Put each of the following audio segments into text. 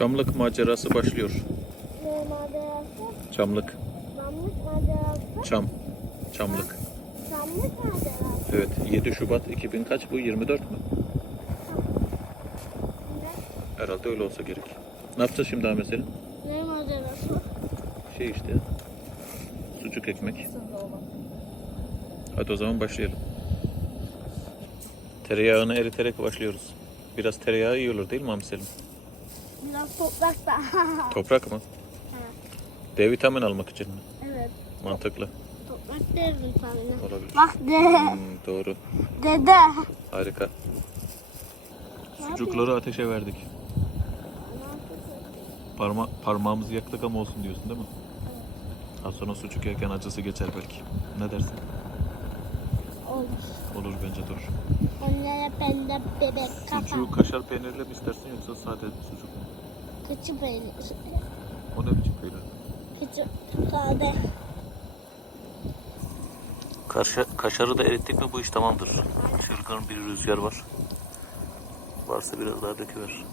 Çamlık macerası başlıyor. Ne macerası? Çamlık. Mamlık macerası. Çam. Çamlık. Samlık macerası. Evet 7 Şubat 2000 kaç bu 24 mü? Herhalde öyle olsa gerek. Ne yapacağız şimdi Ahmet Selim? Ne macerası? Şey işte. Sucuk ekmek. Hadi o zaman başlayalım. Tereyağını eriterek başlıyoruz. Biraz tereyağı iyi olur değil mi Ahmet Selim? Biraz toprak da. Toprak mı? D vitamin almak için mi? evet. Mantıklı. Toprak derim sana. Olabilir. Bak de. Hmm, doğru. Dede. Harika. Sucukları ateşe verdik. Parma parmağımızı yaktık ama olsun diyorsun değil mi? Az sonra sucuk yerken acısı geçer belki. Ne dersin? Olur. Olur bence dur. Onlara ben de bebek kafa. Sucuğu kaşar peynirle mi istersin yoksa sade sucuk mu? Kıçı peynir. O ne biçim peynir? Kıçı sade. Kaşar, kaşarı da erittik mi bu iş tamamdır. Çılgın bir rüzgar var. Varsa biraz daha döküver.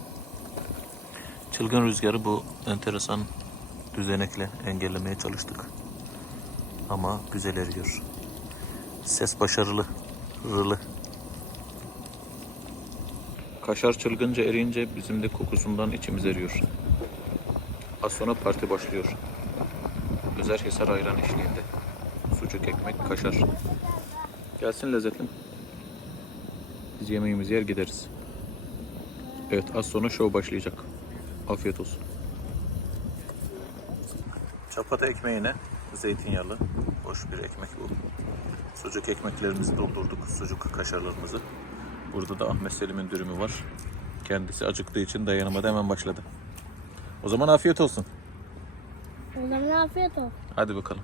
Çılgın rüzgarı bu enteresan düzenekle engellemeye çalıştık. Ama güzel eriyor. Ses başarılı. Rılı. Kaşar çılgınca eriyince bizim de kokusundan içimiz eriyor. Az sonra parti başlıyor. Özer Hisar ayran eşliğinde. Sucuk, ekmek, kaşar. Gelsin lezzetlim. Biz yemeğimizi yer gideriz. Evet az sonra şov başlayacak. Afiyet olsun. Çapata ekmeğine zeytinyağlı hoş bir ekmek bu. Sucuk ekmeklerimizi doldurduk. Sucuk kaşarlarımızı. Burada da Ahmet Selim'in dürümü var. Kendisi acıktığı için dayanamadı hemen başladı. O zaman afiyet olsun. O zaman afiyet olsun. Hadi bakalım.